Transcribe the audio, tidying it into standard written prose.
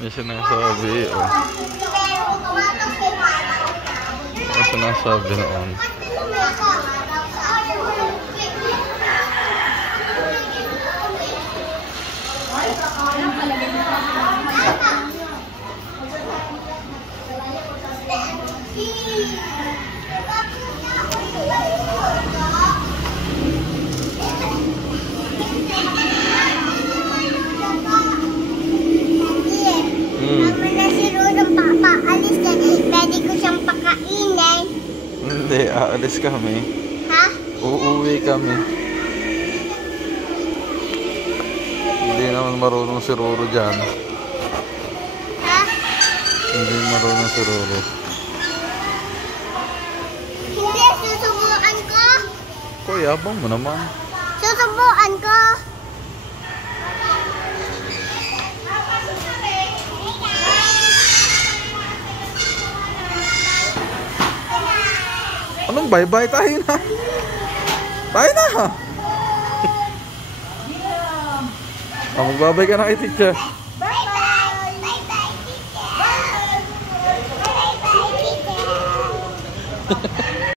May sinasabi, oh. May sinasabi noon. Hindi, aalis kami. Ha? Uuwi kami. Hindi naman marunong si Roro dyan. Ha? Hindi marunong si Roro. Hindi, susubukan ko. Kuya, abang mo naman. Susubukan ko. Anong bye-bye? Tayo na. Tayo na. Magbabay ka na kay teacher.